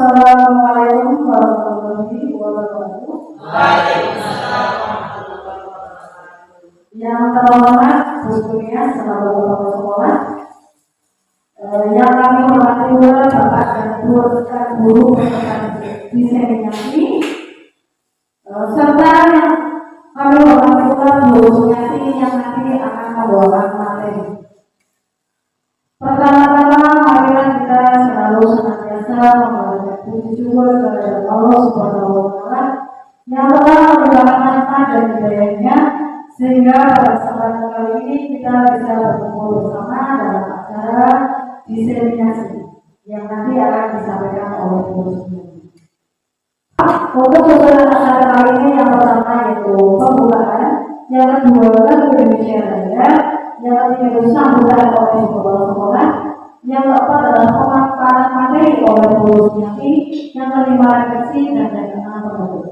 Assalamualaikum warahmatullahi wabarakatuh. Waalaikumsalam warahmatullahi wabarakatuh. Yang terhormat Bu Kurnia selaku Kepala Sekolah, yang kami hormati pula Bapak dan Bu rekan guru peserta diseminasi, serta yang kami hormati pula Bu Sumiati yang nanti akan membawakan materi. Pertama-tama marilah kita selalu senantiasa membaca puji syukur kepada Allah Subhanahu wa Ta'ala yang telah memberikan rahmat dan hidayahnya sehingga pada kesempatan kali ini kita bisa berkumpul bersama dalam acara diseminasi yang nanti akan disampaikan oleh guru sendiri. Untuk susunan acara kali ini yang pertama yaitu pembukaan, yang kedua lagu Indonesia Raya, yang ketiga itu sambutan oleh kepala sekolah, yang keempat adalah pemaparan materi oleh guru sendiri, yang kelima refleksi dan yang keenam penutup.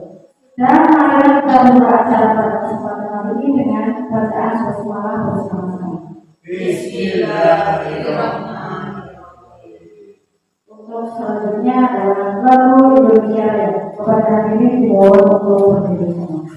Dan marilah kita buka acara pada kesempatan kali ini dengan bacaan basmalah bersama-sama. Bismillahirrahmanirrahim. Untuk selanjutnya adalah lagu Indonesia Raya. Kepada ini dibawa untuk berdiri semua.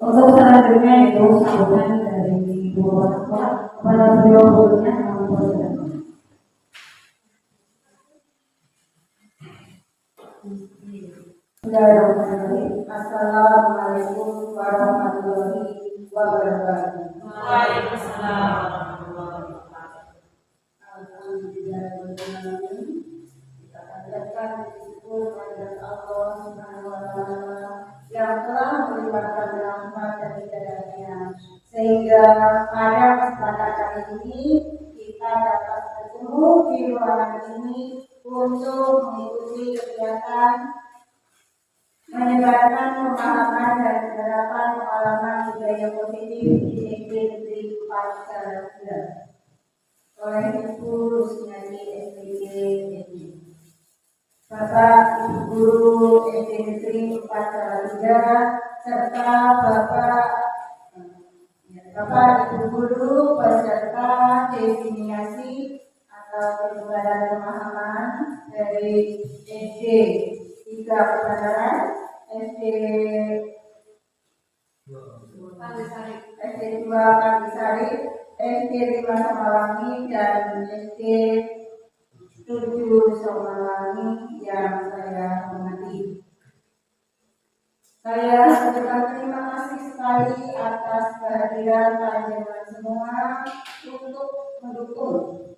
Untuk selanjutnya itu sambutan dari guru sekolah kepada beliau gurunya yang mempersilakan. Assalamualaikum warahmatullahi wabarakatuh. Waalaikumsalam warahmatullahi wabarakatuh. Alhamdulillah, kita panjatkan syukur kepada Allah Subhanahu wa Ta'ala yang telah melimpahkan rahmat dan hidayahnya sehingga pada kesempatan kali ini kita dapat bertemu di ruangan ini untuk mengikuti kegiatan menyebarkan pemahaman dan penerapan pengalaman budaya positif di SD Negeri 4 Salatiga oleh Ibu Rusmiati SPG ini. Bapak Ibu Guru SD Negeri 4 Salatiga serta Bapak Ibu Guru peserta definiasi atau penyebaran pemahaman dari SD 3 Kebenaran, SD 2 Pagisari, SD 5 Samalangi dan SD 7 Samalangi yang saya hormati. Saya berterima kasih sekali atas kehadiran panjenengan semua untuk mendukung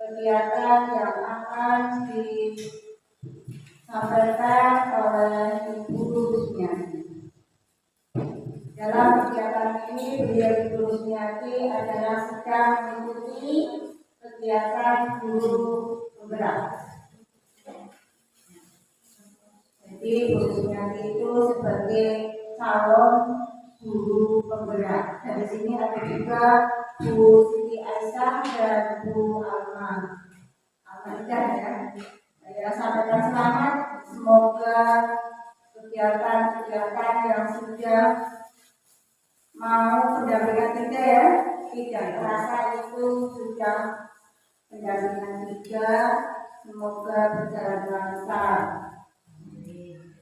kegiatan yang akan disampaikan oleh Ibu Rusmiati. Dalam kegiatan ini, beliau Ibu Rusmiati adalah sedang mengikuti kegiatan guru penggerak. Jadi Bu Sumiati itu sebagai calon guru penggerak. Dari sini ada juga Bu Siti Aisyah dan Bu Alma. Almaidah ya. Saya sampaikan selamat. Semoga kegiatan-kegiatan yang sudah mau pendampingan 3 ya, tidak terasa itu sudah pendampingan 3. Semoga berjalan lancar.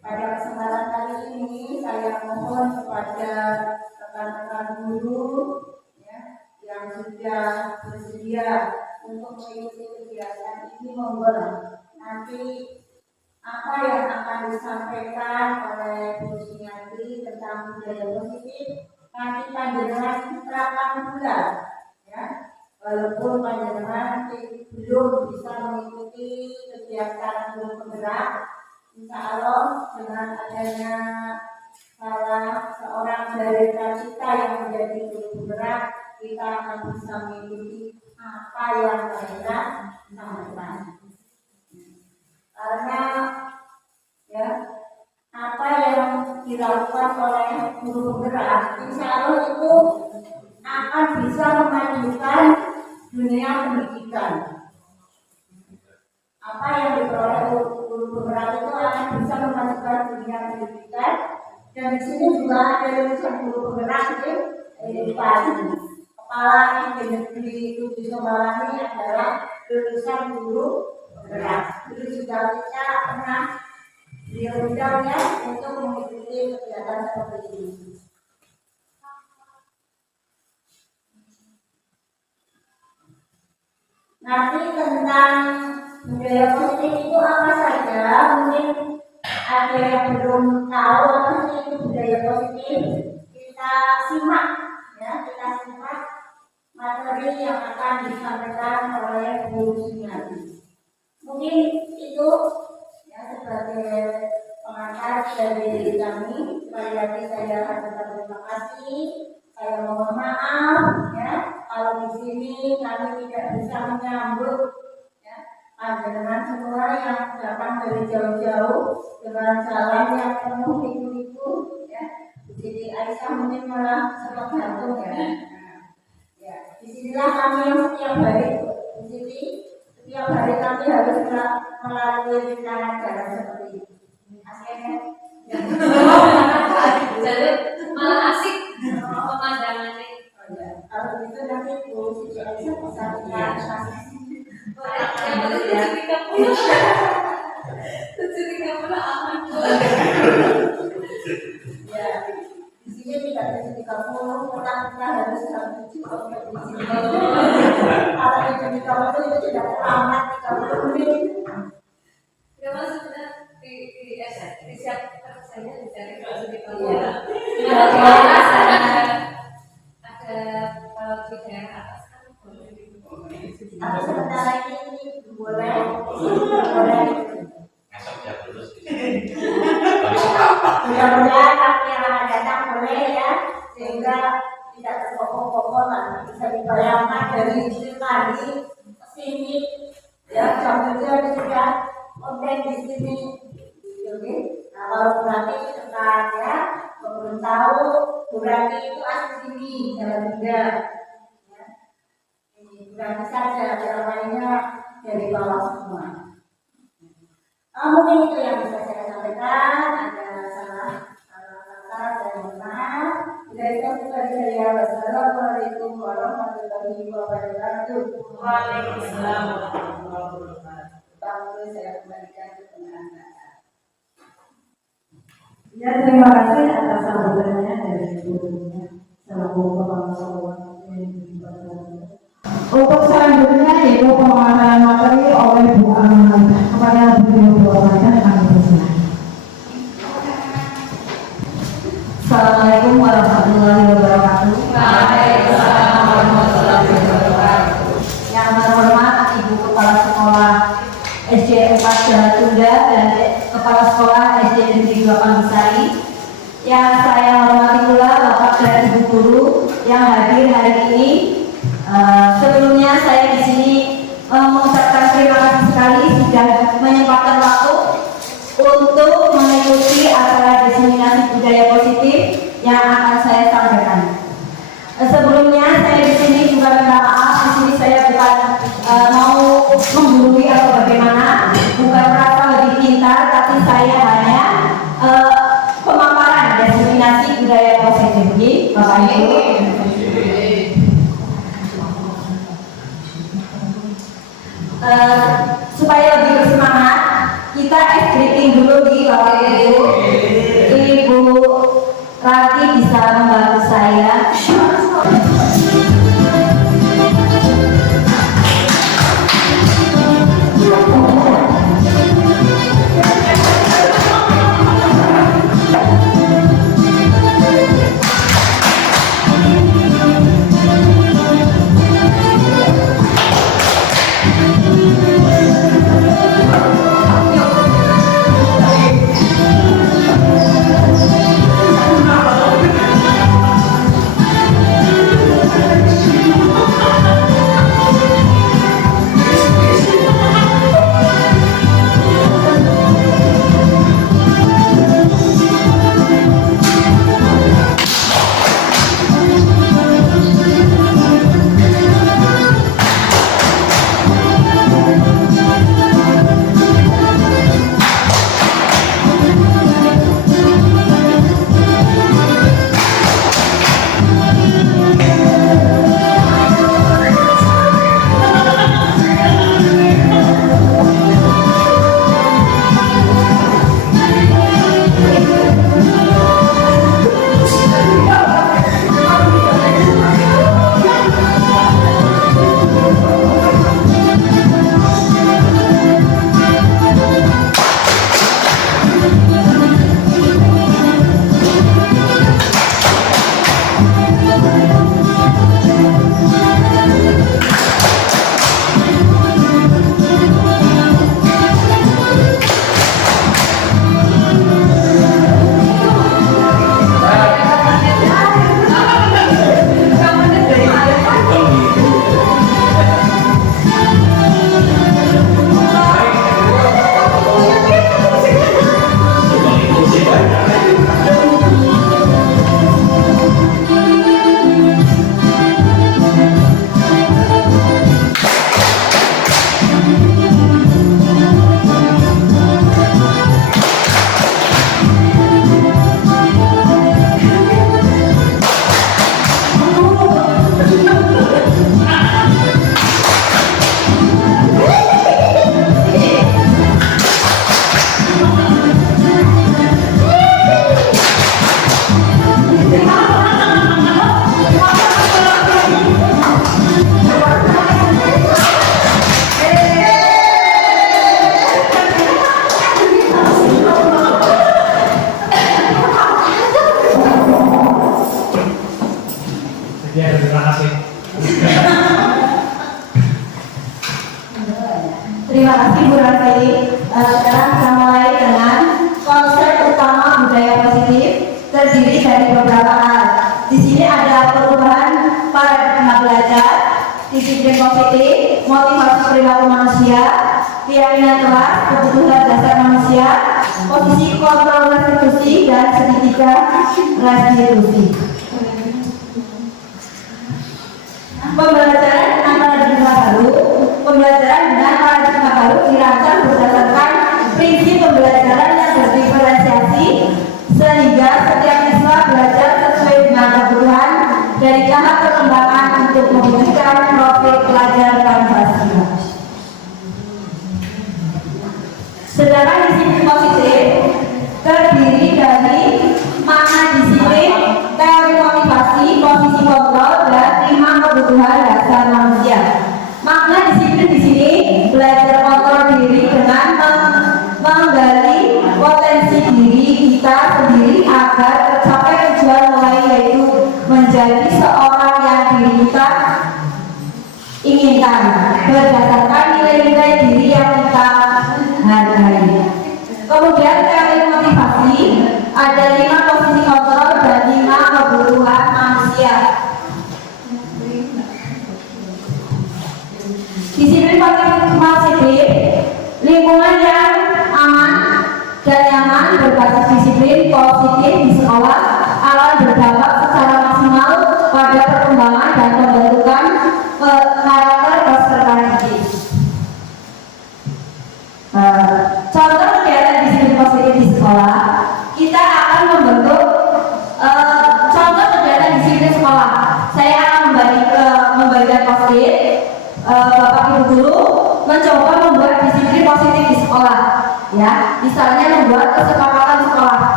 Pada kesempatan kali ini saya mohon kepada rekan-rekan guru ya, yang sudah bersedia untuk mengikuti kegiatan ini, monggo nanti apa yang akan disampaikan oleh Bu Sumiati tentang budaya positif nanti panjenengan terapkan pula ya, walaupun panjenengan belum bisa mengikuti kegiatan guru penggerak. Insya Allah dengan adanya salah seorang dari kita yang menjadi guru penggerak, kita akan bisa mengikuti apa yang mereka sampaikan. Karena ya apa yang dilakukan oleh guru penggerak, insya Allah itu akan bisa memajukan dunia pendidikan. Apa yang diperoleh guru penggerak itu akan bisa memajukan dunia pendidikan. Dan di sini juga ada lulusan guru penggerak itu kepala negeri 7 Sombalang ini adalah lulusan guru penggerak. Jadi juga kita pernah diundang ya untuk mengikuti kegiatan seperti ini. Nanti tentang budaya positif itu apa saja, mungkin ada yang belum tahu apa sih itu budaya positif. Kita simak ya, kita simak materi yang akan disampaikan oleh Bu Sumiati. Mungkin itu ya sebagai pengantar dari kami. Sekali lagi saya katakan terima kasih. Saya mohon maaf ya kalau di sini kami tidak bisa menyambut ya panjenengan semua yang datang dari jauh-jauh dengan jalan yang penuh liku-liku ya. Jadi Aisyah mungkin malah sempat jantung ya. Ya, disinilah kami yang setiap hari di sini. Setiap hari kami harus melalui rintangan jalan seperti ini. Akhirnya, Jadi malah asik pemandangannya. kalau begitu nanti Bu Siti Aisyah bisa kita kasih. Yang penting 7.30 aman. Ya, di sini tidak ada 30, kita harus jam 7 sampai di sini. Kalau di jam 30 itu tidak terlambat 30 menit. Ya maksudnya di siap kerjanya dicari kalau di ada di daerah atas kan Tapi sementara ini boleh. Mudah-mudahan kami yang akan datang boleh ya, sehingga tidak terpokok-pokok lah, bisa dibayangkan dari tadi ke sini ya, jam 7 sudah konten di sini. Oke, nah kalau berarti sekarang ya, belum tahu berarti itu asli sini jalan juga. Ya. Ini berarti saja yang lainnya dari bawah semua. Mungkin itu yang bisa saya sampaikan. Ada salah kata dan maaf. Dari saya, wassalamualaikum warahmatullahi wabarakatuh. Waalaikumsalam warahmatullahi wabarakatuh. Lalu saya kembalikan ke pengantar. Ya, terima kasih atas sambutannya dari gurunya. Untuk selanjutnya yaitu pemaparan materi oleh Bu Almaidah. Kepada Bu Almaidah kami persilakan. Assalamualaikum warahmatullahi wabarakatuh. Waalaikumsalam warahmatullahi wabarakatuh. Yang terhormat Ibu Kepala Sekolah SD 4 Jalan Tunda dan Kepala Sekolah SD Negeri 2 Pambisari. Yang saya hormati pula Bapak dan Ibu Guru yang hadir hari ini. Sebelumnya saya di sini mengucapkan terima kasih sekali sudah menyempatkan waktu untuk mengikuti acara diseminasi budaya positif yang akan saya sampaikan. Sebelumnya saya di sini juga minta maaf, di sini saya bukan mau menggurui atau bagaimana, bukan merasa lebih pintar, tapi saya hanya pemaparan diseminasi budaya positif, Bapak Ibu. Supaya lebih bersemangat, kita greeting dulu di Bapak Ibu. Ibu Rati bisa membantu saya. Terima kasih Bu Rati. Sekarang kita mulai dengan konsep utama budaya positif, terdiri dari beberapa hal. Di sini ada perubahan paradigma belajar, disiplin positif, motivasi perilaku manusia, keyakinan kelas, kebutuhan dasar manusia, posisi kontrol restitusi, dan segitiga restitusi. Pembelajaran dengan paradigma baru. Pembelajaran dengan paradigma baru dirancang berdasarkan prinsip pembelajaran yang berdiferensiasi, sehingga setiap siswa belajar sesuai dengan kebutuhan dari tahap perkembangan untuk mewujudkan profil pelajar Pancasila. Sedangkan disiplin positif terdiri dari makna disiplin, teori motivasi, posisi kontrol, dan 5 kebutuhan dasar manusia. Makna disiplin di sini belajar kontrol diri dengan menggali potensi diri kita sendiri agar tercapai tujuan mulai, yaitu menjadi seorang yang diri kita inginkan berdasarkan nilai-nilai diri yang kita hargai. Kemudian teori motivasi ada 5 posisi kontrol dan 5 kebutuhan manusia. Disiplin motivasi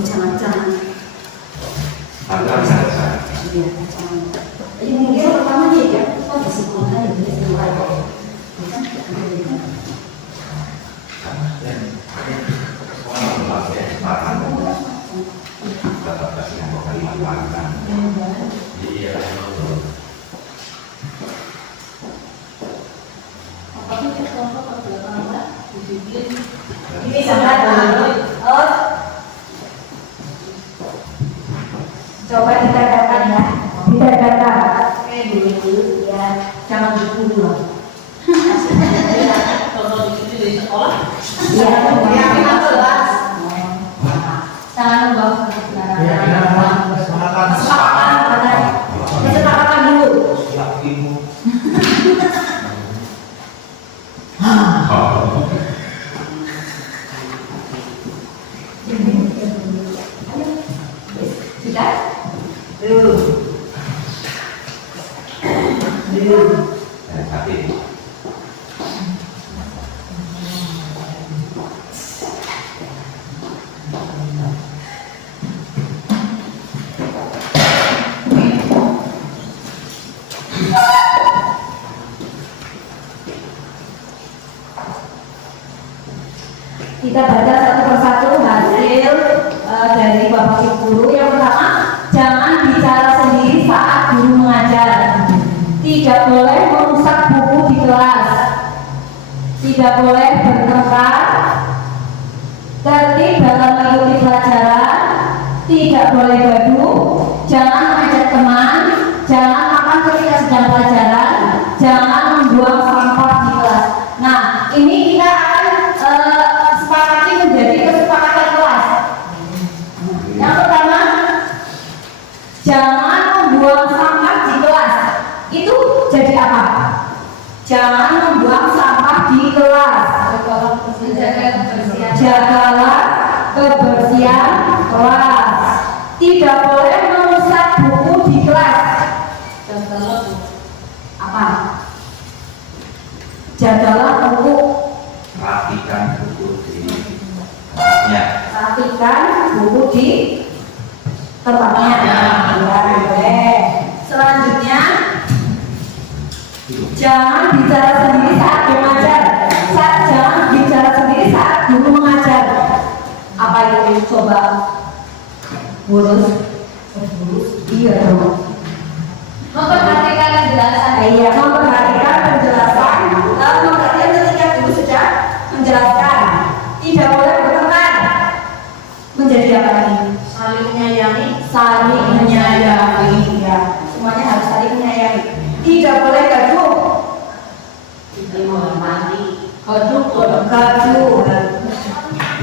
Jangan-jangan. Iya, jadi mungkin pertama nih ya, kita bisa mulai dari mulai. Ini sangat coba kita katakan ya, kita katakan dulu ya, jangan dulu. Kalau di sekolah, Iya, ya kita kelas. jangan lupa kesepakatan dulu. Sudah? Kita baca satu persatu hasil dari Bapak Ibu Guru. Yang pertama, jangan bicara sendiri saat guru mengajar. Tidak boleh merusak buku di kelas. Tidak boleh bertengkar. Tertib dalam mengikuti pelajaran. Tidak boleh gaduh. Jangan mengajak teman. Jangan makan ketika sedang pelajaran. Jangan membuang sampah di kelas. Nah, ini kita akan sepakati menjadi kesepakatan kelas. Yang pertama, jangan membuang sampah di kelas. Itu jadi apa? Jangan membuang sampah di kelas. Jagalah kebersihan kelas. Tidak boleh merusak buku di kelas. Apa? Jagalah buku. Rapikan buku di tempatnya. Rapikan buku di tempatnya. Ya, boleh. Selanjutnya, jangan bicara sendiri saat mengajar. Jangan bicara sendiri saat guru mengajar. Apa itu? Coba burus. Iya dong. Memperhatikan penjelasan. Iya, memperhatikan penjelasan. Memperhatikan ketika guru sudah menjelaskan. Tidak boleh bertengkar. Menjadi apa ini? Saling menyayangi. Saling menyayangi. Ya, semuanya harus saling menyayangi. Tidak boleh gaduh. Tidak menghormati. Gaduh.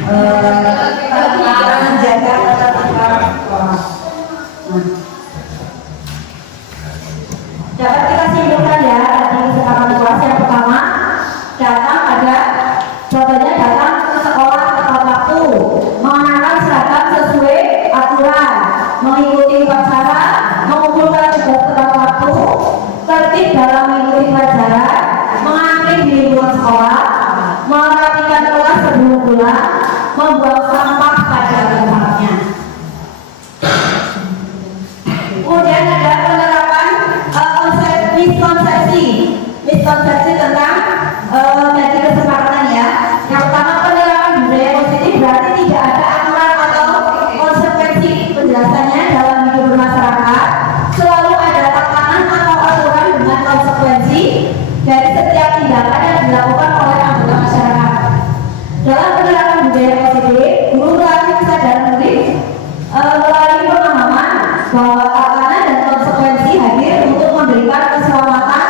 Menjaga ketertiban. Dapat kita simpulkan ya tadi kesepakatan kelas. Yang pertama, datang contohnya datang ke sekolah tepat waktu, mengenakan seragam sesuai aturan, mengikuti upacara, mengumpulkan tugas tepat waktu, tertib dalam mengikuti pelajaran, mengantri di lingkungan sekolah, merapikan kelas sebelum pulang, membuang sampah pada tempatnya. Kemudian ada penerapan miskonsepsi tentang tadi kesepakatan ya. Yang pertama, penerapan budaya positif berarti tidak ada aturan atau konsekuensi penjelasannya dalam hidup bermasyarakat. Selalu ada tatanan atau aturan dengan konsekuensi dari setiap tindakan yang dilakukan oleh anggota masyarakat. Dalam penerapan budaya positif, guru melatih kesadaran murid melalui pemahaman bahwa tatanan dan konsekuensi hadir untuk memberikan keselamatan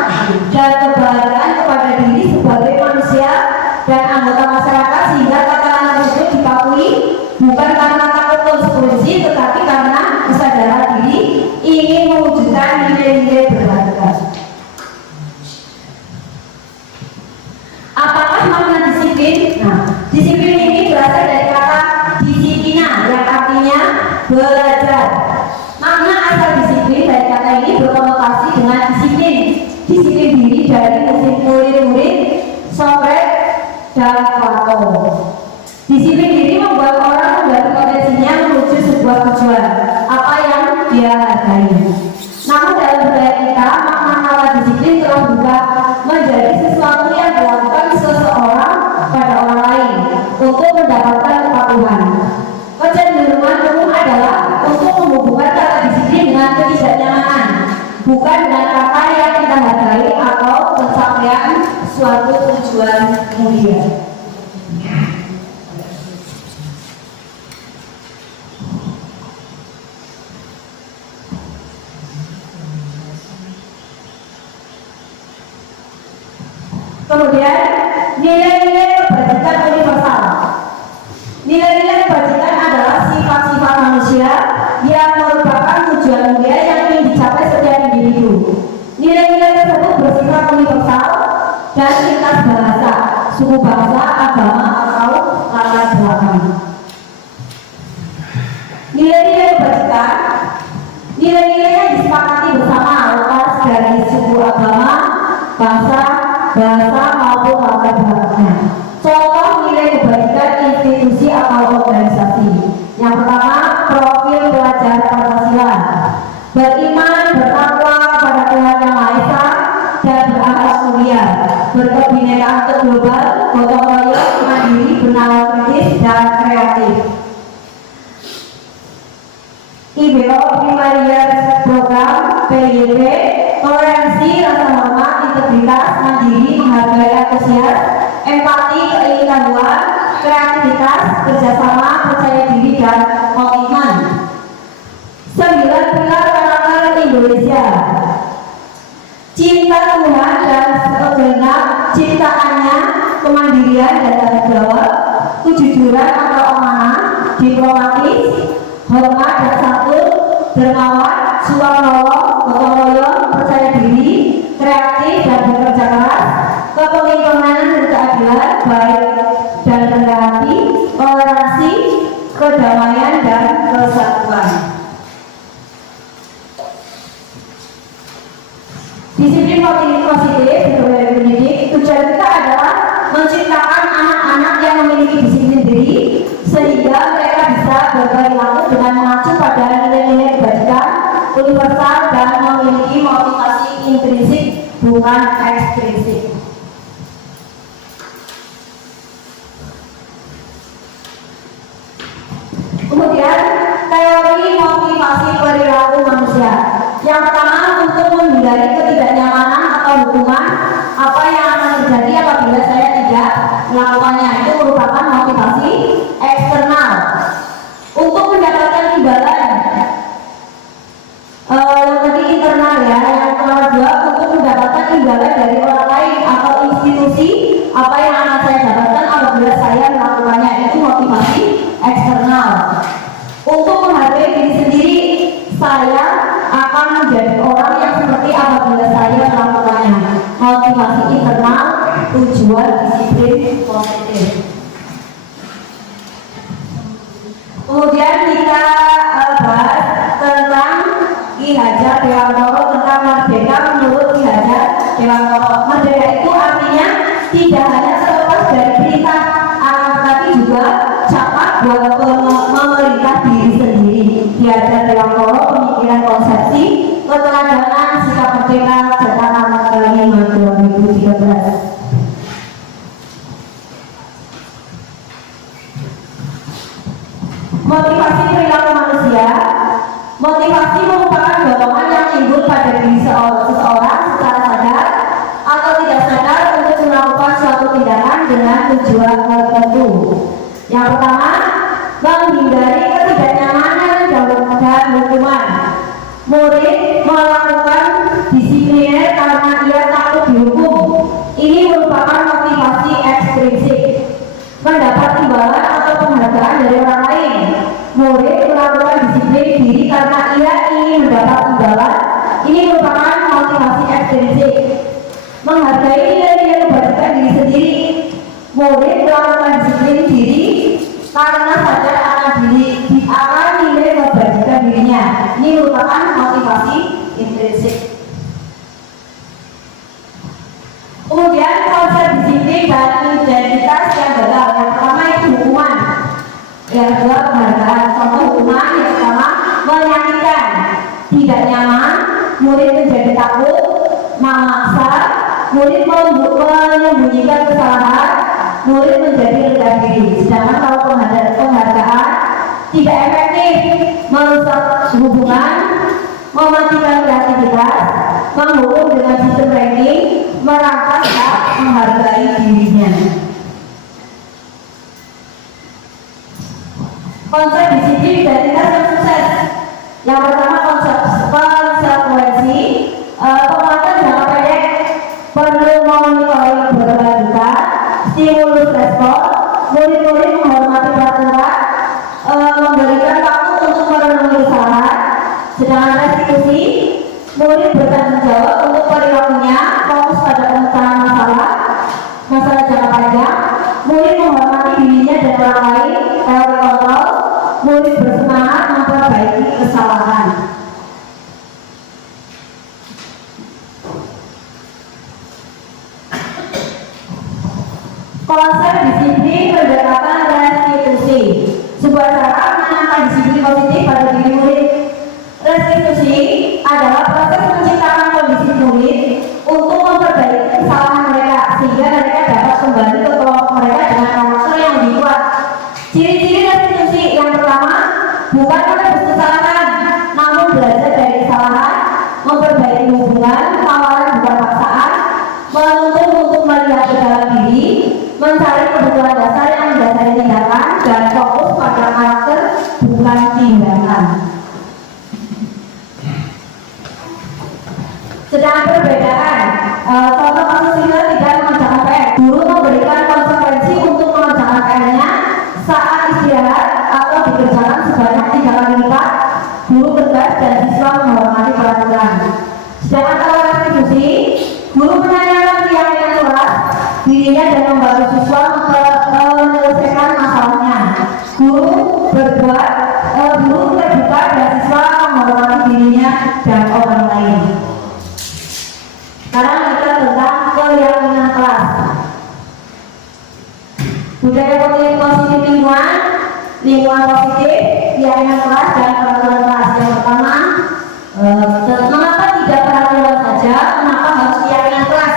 dan kebahagiaan kepada diri sebagai manusia dan anggota masyarakat, sehingga tatanan tersebut dipatuhi bukan karena takut konsekuensi tetapi karena kesadaran diri ingin mewujudkan nilai-nilai berharga. Apakah makna disiplin? Nah, disiplin ini berasal dari kata disiplina yang artinya belajar. Makna asal disiplin dari kata ini berkonotasi dengan disiplin diri dari murid-murid, sopret, dan keluarga. atau disiplin diri membuat orang menggali potensinya menuju sebuah tujuan apa yang dia hargai. Namun dalam budaya kita, makna kata disiplin telah berubah menjadi sesuatu yang dilakukan seseorang pada orang lain untuk mendapatkan kepatuhan. Kecenderungan umum adalah untuk menghubungkan kata disiplin dengan ketidaknyamanan, bukan dengan kata yang kita hargai atau pencapaian suatu tujuan mulia. Kemudian nilai-nilai kebajikan universal. Nilai-nilai kebajikan adalah sifat-sifat manusia yang merupakan tujuan mulia yang ingin dicapai setiap individu. Nilai-nilai tersebut bersifat universal dan lintas bahasa, suku bangsa, agama atau latar belakang. Nilai-nilai kebajikan, nilai-nilai yang disepakati bersama lepas dari suku, agama, bangsa, bahasa maupun latar belakangnya. Contoh nilai kebajikan institusi atau organisasi. Yang pertama, profil pelajar Pancasila: beriman, bertakwa kepada Tuhan Yang Maha Esa, dan berakhlak mulia, berkebinekaan global, gotong royong, mandiri, bernalar kritis, dan kreatif. IBO Primarian Program PYP: toleransi, rasa hormat, integritas, mandiri, menghargai, antusias, empati, keilmuan, kreativitas, kerjasama, percaya diri, dan komitmen. 9 pilar karakter Indonesia: cinta Tuhan dan segenap ciptaannya, kemandirian dan tanggung jawab, kejujuran atau amanah, diplomatis, hormat dan santun, dermawan, suka menolong, gotong royong, percaya diri, kreatif dan bekerja keras, kepemimpinan dan keadilan, baik dan rendah hati, toleransi, kedamaian dan kesatuan. Disiplin positif berbagai pendidik. Tujuan kita adalah menciptakan anak-anak yang memiliki disiplin diri sehingga mereka bisa berperilaku dengan mengacu pada nilai-nilai kebajikan universal dan memiliki motivasi intrinsik bukan ekstrinsik. Kemudian teori motivasi perilaku manusia. Yang pertama, untuk menghindari ketidaknyamanan atau hukuman apa yang akan terjadi apabila saya tidak melakukannya, itu merupakan motivasi eksternal. Untuk mendapatkan imbalan, yang tadi internal ya. Yang kedua, untuk mendapatkan imbalan dari orang lain atau institusi apa yang akan saya dapatkan apabila saya melakukannya, itu motivasi eksternal. Untuk menghargai diri sendiri, saya akan menjadi orang yang seperti apabila saya melakukannya, motivasi internal, tujuan disiplin positif. Kemudian kita bahas tentang Ki Hajar Dewantara tentang merdeka menurut Ki Hajar Dewantara. Merdeka itu artinya tidak hanya terlepas dari perintah, akan tetapi juga cakap buat memerintah diri sendiri. Ki Hajar Dewantara, pemikiran konsepsi, keteladanan, sikap merdeka, cetakan kelima 2013. Motivasi perilaku manusia. Motivasi merupakan dorongan yang timbul pada diri seseorang secara sadar atau tidak sadar untuk melakukan suatu tindakan dengan tujuan tertentu. Yang pertama, menghindari ketidaknyamanan dan hukuman. Murid melakukan disipliner karena ia takut dihukum. Ini merupakan motivasi ekstrinsik. Mendapat imbalan atau penghargaan dari orang lain. Murid melakukan disiplin diri karena ia ingin mendapat imbalan. Ini merupakan motivasi ekstrinsik. Menghargai nilai-nilai kebajikan diri sendiri. Murid melakukan disiplin diri karena sadar akan nilai kebajikan dirinya. Ini merupakan motivasi intrinsik. Kemudian konsep disiplin dan identitas yang gagal. Yang Yang kedua penghargaan. Contoh hukuman yang pertama menyakitkan, tidak nyaman, murid menjadi takut, memaksa, murid menyembunyikan kesalahan, murid menjadi rendah diri. Sedangkan kalau penghargaan tidak efektif, merusak hubungan, mematikan kreativitas, menghukum dengan sistem ranking, merampas hak menghargai dirinya. Konsep disiplin identitas yang sukses. Yang pertama konsekuensi, penguatan jangka pendek, perlu monitoring berkelanjutan, stimulus respon, murid-murid menghormati peraturan, memberikan waktu untuk merenungi kesalahan. Sedangkan restitusi, murid bertanggung jawab untuk perilakunya, fokus pada pemecahan masalah jangka panjang, murid menghormati dirinya dan orang lain, teori kontrol, murid bersemangat memperbaiki kesalahan. Konsep disiplin pendekatan restitusi, sebuah cara menanamkan disiplin positif pada diri murid. Restitusi adalah proses menciptakan kondisi murid untuk memperbaiki kesalahan mereka sehingga mereka dapat kembali ke kelompok mereka dengan karakter yang lebih kuat. Ciri-ciri restitusi yang pertama, bukan menebus kesalahan, namun belajar dari kesalahan, memperbaiki hubungan, tawaran bukan paksaan, menuntut untuk melihat ke dalam diri, mencari kebutuhan dasar yang mendasari tindakan, dan fokus pada karakter bukan tindakan. Sedangkan perbedaan, contoh kasus ini tidak mengerjakan PR. Guru memberikan konsekuensi untuk mengerjakan PR-nya saat istirahat atau dikerjakan sebanyak 3 kali lipat. Guru tegas dan siswa menghormati peraturan. Sedangkan kalau restitusi, guru menanyakan keyakinan kelas dirinya dan membantu siswa menyelesaikan masalahnya. Guru terbuka dan siswa menghormati dirinya dan orang lain. Sekarang kita tentang keyakinan kelas. Budaya positif lingkungan positif, keyakinan kelas dan peraturan kelas. Yang pertama, mengapa tidak peraturan saja? Kenapa harus keyakinan kelas?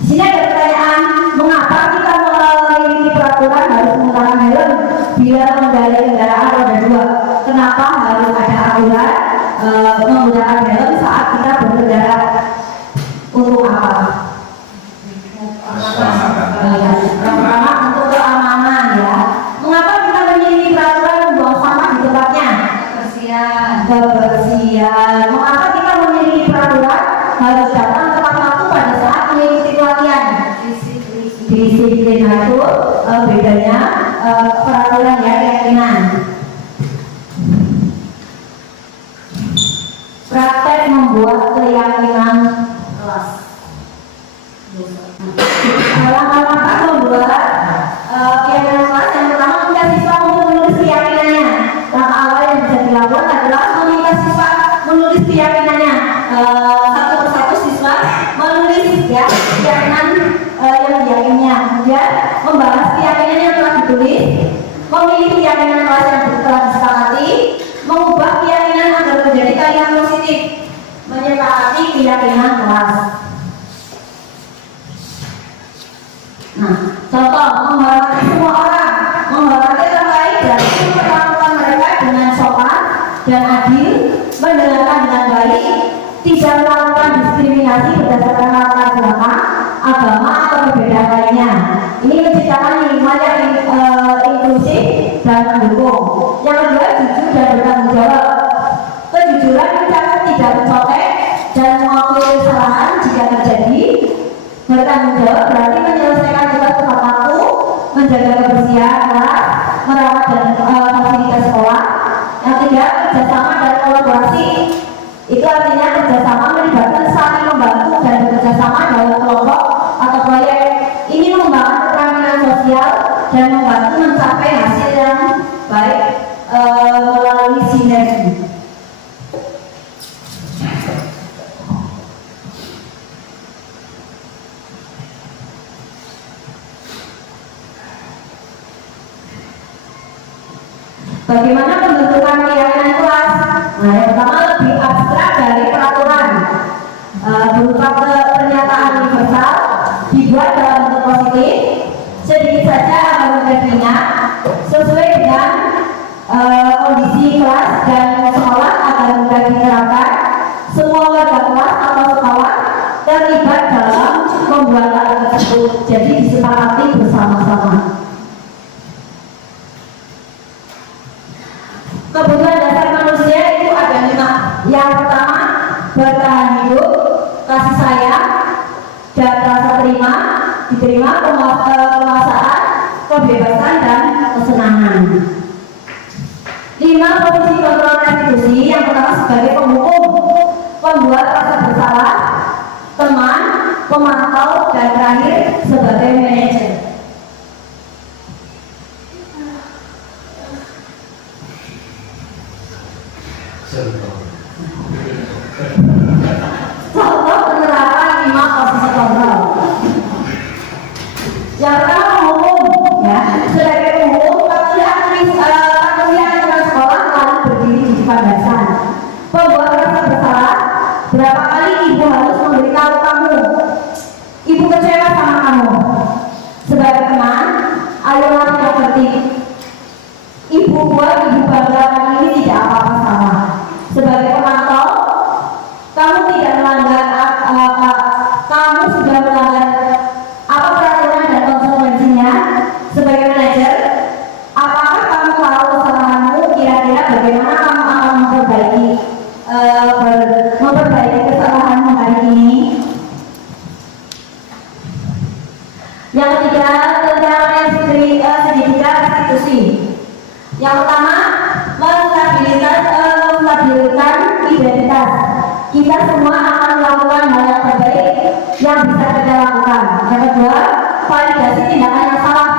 Di sini ada pertanyaan, mengapa kita memiliki peraturan harus menggunakan helm bila mengendarai kendaraan roda 2? Kenapa harus ada aturan menggunakan helm saat kita berkendara? Untuk apa? Pertama untuk keamanan ya. Mengapa kita memiliki peraturan membuang sampah di tempatnya? Kebersihan. Mengapa kita memiliki peraturan harus datang tepat waktu pada saat mengikuti pelatihan? Disiplin itu bedanya peraturan ya keyakinan. Praktek membuat keyakinan kelas. Langkah-langkah membuat keyakinan kelas yang pertama, meminta siswa untuk menulis keyakinannya. Langkah awal yang bisa dilakukan adalah meminta siswa menulis keyakinannya. Satu persatu siswa menulis ya keyakinan yang diyakininya. Kemudian membahas keyakinan yang telah ditulis, memilih keyakinan kelas yang telah disepakati, mengubah keyakinan agar menjadi kalimat positif, menyepakati keyakinan kelas. Nah, contoh menghormati semua orang, menghormati orang lain dan memperlakukan mereka dengan sopan dan adil, mendengarkan dengan baik, tidak melakukan diskriminasi berdasarkan latar belakang, agama atau perbedaan lainnya. Ini menciptakan lingkungan yang inklusif dan mendukung. Yang kedua, jujur dan bertanggung jawab. Kejujuran mencakup tidak mencontek dan mengakui kesalahan jika terjadi. Bertanggung jawab berarti menyelesaikan tugas tepat waktu, menjaga kebersihan kelas, merawat dan fasilitas sekolah. Yang ketiga, kerjasama dan kolaborasi. Itu artinya kerjasama melibatkan saling membantu dan bekerjasama dalam kelompok atau proyek. Ini membangun keterampilan sosial dan membantu mencapai hasil yang baik melalui sinergi. Bagaimana pembentukan keyakinan kelas? Nah, yang pertama lebih abstrak dari peraturan. Berupa pernyataan universal dibuat dalam bentuk positif, sedikit saja akan menjadinya sesuai dengan kondisi kelas dan sekolah agar mudah diterapkan. Semua warga kelas atau sekolah terlibat dalam pembuatan tersebut, jadi disepakati bersama-sama. Kebutuhan dasar manusia itu ada 5. Yang pertama, bertahan hidup, kasih sayang, dan rasa diterima, penguasaan, kebebasan, dan kesenangan. 5 posisi kontrol restitusi. Yang pertama sebagai penghukum, pembuat rasa bersalah, teman, pemantau, dan terakhir sebagai manajer. Contoh penerapan 5 posisi kontrol. Yang pertama penghukum, ya, sebagai penghukum patuhian aturan sekolah lalu berdiri di depan dasar. Pembuat rasa bersalah, berapa kali ibu harus memberitahu kamu, ibu kecewa sama kamu. Sebagai teman, ayolah kita tertib. Ibu buat ibu banggakan ini tidak apa-apa salah. Sebagai pemantau, kamu tidak melanggar kamu sudah melanggar apa peraturan dan konsekuensinya. Sebagai manajer, apakah kamu tahu kesalahanmu, kira-kira bagaimana kamu akan memperbaiki kesalahanmu hari ini. Yang ketiga, tentang segitiga restitusi. Yang pertama, menstabilkan identitas. Kita semua akan melakukan hal yang terbaik yang bisa kita lakukan. Yang kedua, validasi tindakan yang salah.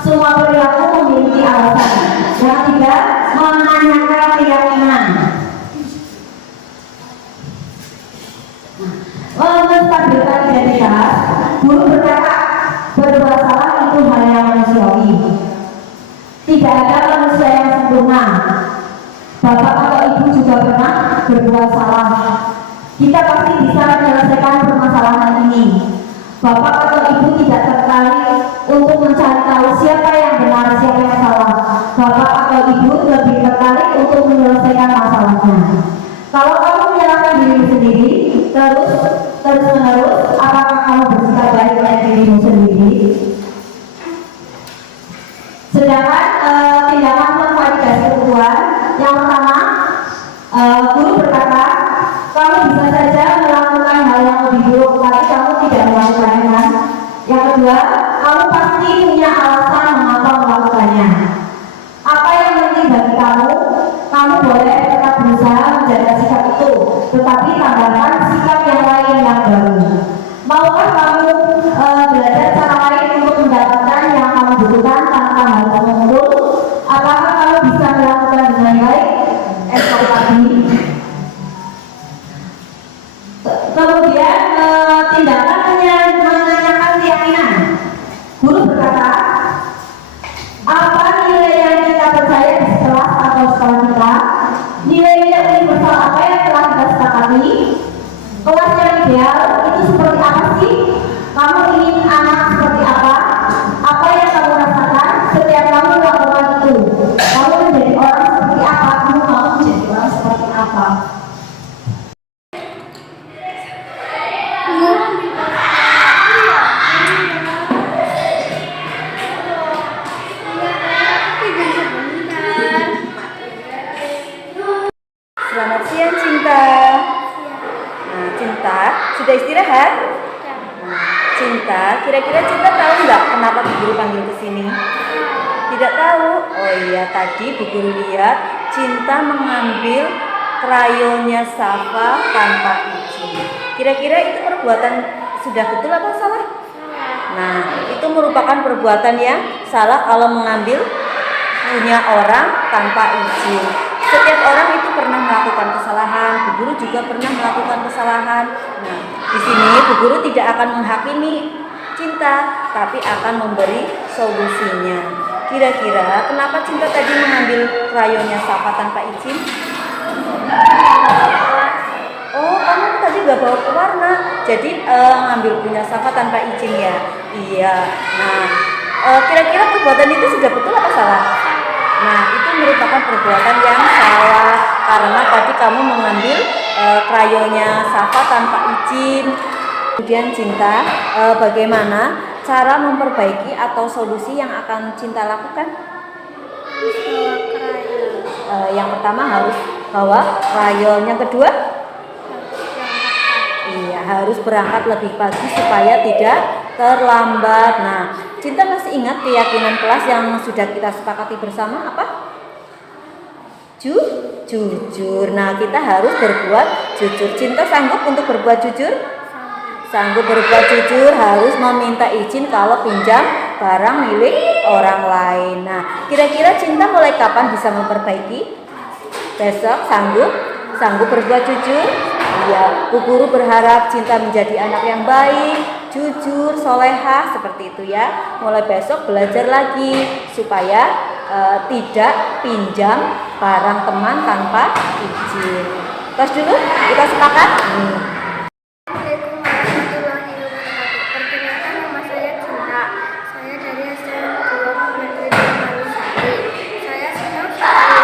Semua perilaku memiliki alasan. Yang ketiga, menanyakan keyakinan. Menstabilkan identitas. Guru berkata, berbuat salah itu hal yang manusiawi. Tidak ada manusia yang sempurna. Bapak atau ibu juga pernah berbuat salah. Kita pasti bisa menyelesaikan permasalahan ini. Bapak atau ibu tidak tertarik untuk mencari tahu siapa yang benar, siapa yang salah. Bapak atau ibu lebih tertarik untuk menyelesaikan masalahnya. Kalau kamu menyalahkan dirimu sendiri terus menerus, apakah kamu bersikap baik oleh dirimu sendiri? Sedangkan tindakan memvalidasi kebutuhan, yang pertama, guru berkata, kamu bisa saja melakukan hal yang lebih buruk, tapi kamu tidak melakukannya, kan? Yang kedua, kamu pasti punya alasan mengapa melakukannya. Apa yang penting bagi kamu boleh tetap berusaha menjaga sikap itu, tetapi tambahkan sikap yang lain yang baru. Maukah kamu belajar cara lain untuk mendapatkan yang kamu butuhkan tanpa harus mengeluh? Apakah kamu bisa melakukan dengan baik esok pagi? Kemudian tindakan menanyakan keyakinan. Guru berkata, apa nilai yang kita percaya di kelas atau sekolah kita? Nilai-nilai universal apa yang telah kita sepakati? Kelas yang ideal itu seperti apa sih? Kamu ingin anak seperti apa? Apa yang kamu rasakan setiap kamu melakukan itu? Kamu menjadi orang seperti apa? Kamu mau menjadi orang seperti apa? Selamat siang Cinta. Nah, Cinta, sudah istirahat? Cinta, kira-kira Cinta tahu nggak kenapa Bu Guru panggil ke sini? Tidak tahu? Oh iya, tadi Bu Guru lihat Cinta mengambil krayonnya Safa tanpa izin. Kira-kira itu perbuatan sudah betul apa salah? Nah, itu merupakan perbuatan yang salah kalau mengambil punya orang tanpa izin. Setiap orang itu pernah melakukan kesalahan. Bu Guru juga pernah melakukan kesalahan. Nah, di sini Bu Guru tidak akan menghakimi Cinta, tapi akan memberi solusinya. Kira-kira kenapa Cinta tadi mengambil krayonnya Safa tanpa izin? Oh, kamu tadi gak bawa pewarna, jadi ngambil punya Safa tanpa izin ya? Iya. Nah, kira-kira perbuatan itu sudah betul apa salah? Nah, itu merupakan perbuatan yang salah karena tadi kamu mengambil krayonnya Safa tanpa izin. Kemudian Cinta, bagaimana cara memperbaiki atau solusi yang akan Cinta lakukan? Yang pertama harus bawa krayon. Yang kedua? Iya, harus berangkat lebih pagi supaya tidak terlambat. Nah, Cinta masih ingat keyakinan kelas yang sudah kita sepakati bersama apa? Jujur. Nah, kita harus berbuat jujur. Cinta sanggup untuk berbuat jujur? Sanggup berbuat jujur, harus meminta izin kalau pinjam barang milik orang lain. Nah, kira-kira Cinta mulai kapan bisa memperbaiki? Besok sanggup berbuat jujur? Iya, Bu Guru berharap Cinta menjadi anak yang baik, jujur, solehah, seperti itu ya. Mulai besok belajar lagi supaya tidak pinjam barang teman tanpa izin. Tos dulu, kita sepakat? Assalamualaikum warahmatullahi wabarakatuh. Perkenalkan, nama saya Cinta. Saya dari SMA 2 Negeri Manisari. Saya senang sekali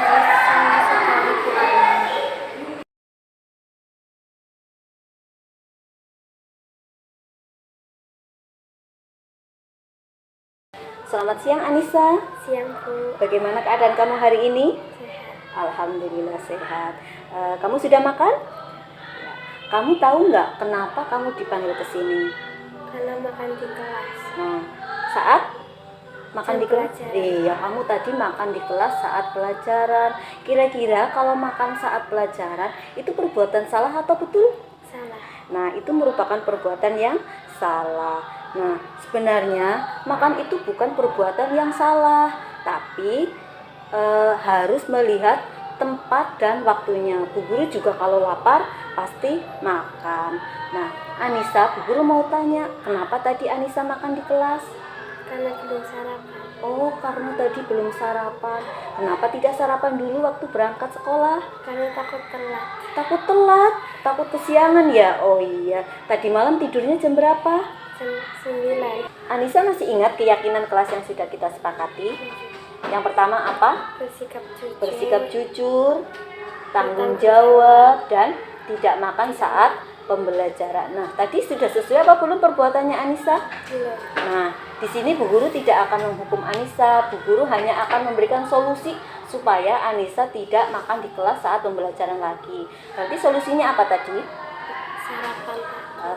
dari salah sekali Quran. Selamat siang Anissa. Siang Bu. Bagaimana keadaan kamu hari ini? Sehat. Alhamdulillah sehat. Kamu sudah makan? Kamu tahu nggak kenapa kamu dipanggil ke sini? Kalau makan di kelas. Nah, saat makan di kelas? Pelajaran. Iya, kamu tadi makan di kelas saat pelajaran. Kira-kira kalau makan saat pelajaran itu perbuatan salah atau betul? Salah. Nah, itu merupakan perbuatan yang salah. Nah, sebenarnya makan itu bukan perbuatan yang salah, tapi harus melihat tempat dan waktunya. Bu Guru juga kalau lapar pasti makan. Nah, Anissa, Bu Guru mau tanya, kenapa tadi Anissa makan di kelas? Karena belum sarapan. Oh, karena tadi belum sarapan. Kenapa tidak sarapan dulu waktu berangkat sekolah? Karena takut telat. Takut telat, takut kesiangan ya? Oh iya, tadi malam tidurnya jam berapa? Jam 9. Anissa masih ingat keyakinan kelas yang sudah kita sepakati? Yang pertama apa? Bersikap jujur. Bersikap jujur, tanggung jawab, dan tidak makan saat pembelajaran. Nah, tadi sudah sesuai apa belum perbuatannya Anissa? Belum. Nah, di sini Bu Guru tidak akan menghukum Anissa. Bu Guru hanya akan memberikan solusi supaya Anissa tidak makan di kelas saat pembelajaran lagi. Berarti solusinya apa tadi? Sarapan.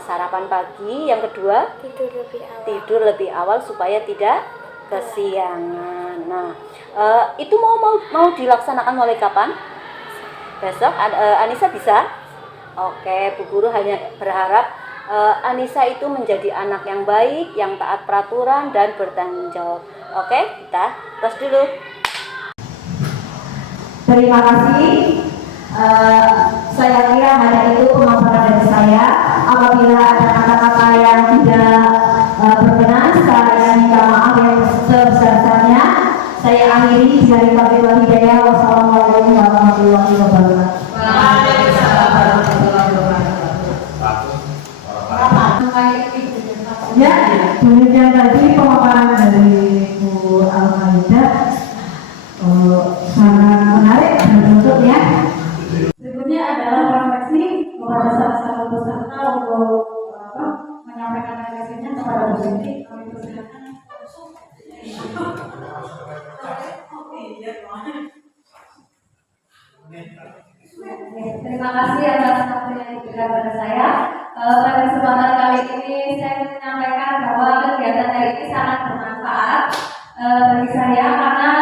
Sarapan pagi. Yang kedua, Tidur lebih awal. tidur lebih awal supaya tidak kesiangan. Nah, itu mau dilaksanakan mulai kapan? Besok. Anissa bisa? Oke, Bu Guru hanya berharap Anissa itu menjadi anak yang baik, yang taat peraturan dan bertanggung jawab. Oke, kita tos dulu. Terima kasih. Saya kira hanya itu pemaparan dari saya. Apabila ada kata-kata yang tidak berkenan, saya minta maaf yang sebesar-besarnya. Saya akhiri dari Wabillahi hidayah. Wassalamualaikum warahmatullahi wabarakatuh. Waalaikumsalam warahmatullahi wabarakatuh. Ya, demikian tadi pemaparan dari Bu Al-Hamidah. Sangat menarik dan menuntut ya. Berikutnya adalah refleksi kepada salah satu peserta untuk menyampaikan refleksinya kepada Bu Sinti. Kami persilakan. Terima kasih atas waktu yang diberikan kepada saya. Pada kesempatan kali ini saya ingin menyampaikan bahwa kegiatan hari ini sangat bermanfaat bagi saya karena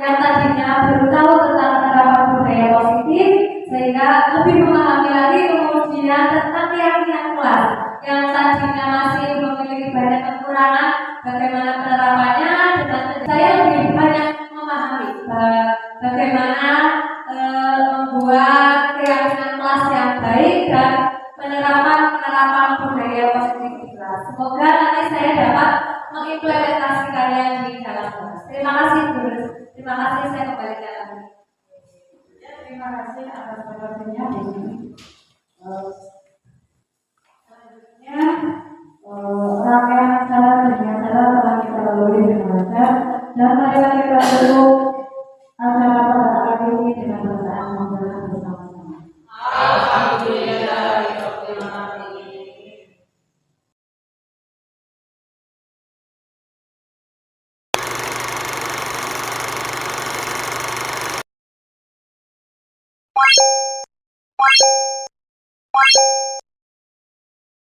yang tadinya belum tahu tentang penerapan budaya positif sehingga lebih memahami lagi kemudian tentang keyakinan kelas yang tadinya masih memiliki banyak kekurangan bagaimana penerapannya dengan saya lebih banyak memahami bagaimana membuat keyakinan kelas yang baik dan penerapan budaya positif di kelas. Semoga nanti saya dapat mengimplementasikan Terima kasih Guru. Terima kasih, saya kembalikan lagi. Ya, terima kasih atas perhatiannya di sini. Selanjutnya rangkaian acara dengan acara telah kita lalui dengan lancar dan marilah kita tutup acara pada hari ini dengan bacaan hamdalah bersama-sama. Alhamdulillah.